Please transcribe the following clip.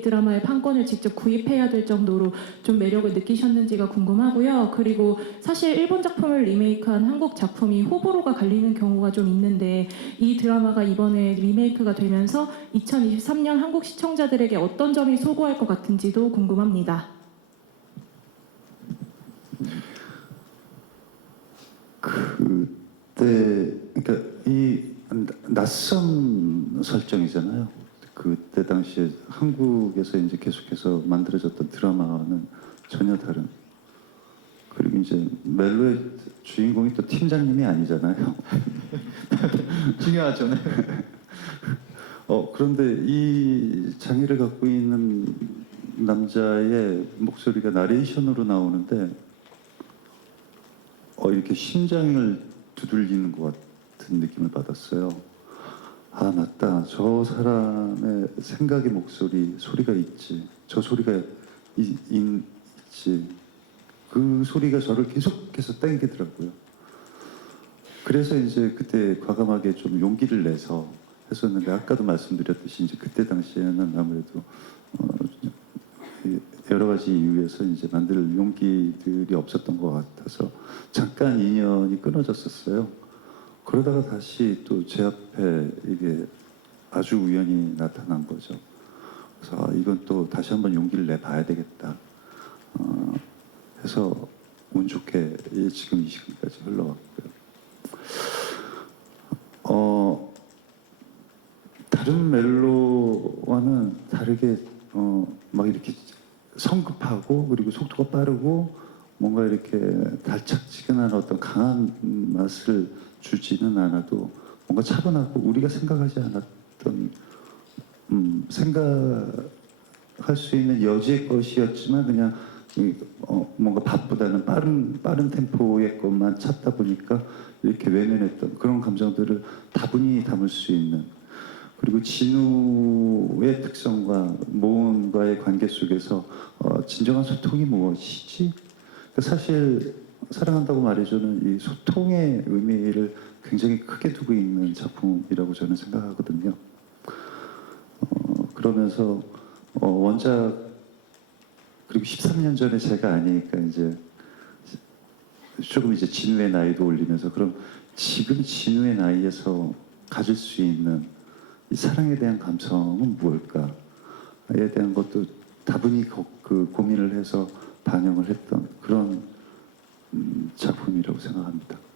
이 드라마의 판권을 직접 구입해야 될 정도로 좀 매력을 느끼셨는지가 궁금하고요. 그리고 사실 일본 작품을 리메이크한 한국 작품이 호불호가 갈리는 경우가 좀 있는데 이 드라마가 이번에 리메이크가 되면서 2023년 한국 시청자들에게 어떤 점이 소구할 것 같은지도 궁금합니다. 그때 그러니까 이 낯선 설정이잖아요. 그때 당시에 한국에서 이제 계속해서 만들어졌던 드라마와는 전혀 다른. 그리고 이제 멜로의 주인공이 또 팀장님이 아니잖아요. 중요하죠. 네. 어 그런데 이 장애를 갖고 있는 남자의 목소리가 나레이션으로 나오는데 어 이렇게 심장을 두들리는 것 같은 느낌을 받았어요. 아 맞다. 저 사람의 생각의 목소리 소리가 있지. 저 소리가 이- 인- 있지. 그 소리가 저를 계속해서 땡기더라고요. 그래서 이제 그때 과감하게 좀 용기를 내서 했었는데 아까도 말씀드렸듯이 이제 그때 당시에는 아무래도 어, 이 여러 가지 이유에서 이제 만들 용기들이 없었던 것 같아서 잠깐 인연이 끊어졌었어요. 그러다가 다시 또 제 앞에 이게 아주 우연히 나타난 거죠. 그래서 아, 이건 또 다시 한번 용기를 내봐야 되겠다. 어, 해서 운 좋게 이 지금 이 시간까지 흘러왔고요. 어, 다른 멜로와는 다르게 어, 막 이렇게 성급하고 그리고 속도가 빠르고 뭔가 이렇게 달짝지근한 어떤 강한 맛을 주지는 않아도 뭔가 차분하고 우리가 생각하지 않았던 음, 생각할 수 있는 여지의 것이었지만 그냥 이, 어, 뭔가 밥보다는 빠른 빠른 템포의 것만 찾다 보니까 이렇게 외면했던 그런 감정들을 다분히 담을 수 있는 그리고 진우의 특성과 모험과의 관계 속에서 어, 진정한 소통이 무엇이지? 그러니까 사실 사랑한다고 말해주는 이 소통의 의미를 굉장히 크게 두고 있는 작품이라고 저는 생각하거든요. 어, 그러면서 어, 원작 그리고 13년 전에 제가 아니니까 이제 조금 이제 진우의 나이도 올리면서 그럼 지금 진우의 나이에서 가질 수 있는 이 사랑에 대한 감성은 무엇일까에 대한 것도 다분히 거- 그 고민을 해서 반영을 했던 그런 음, 작품이라고 생각합니다.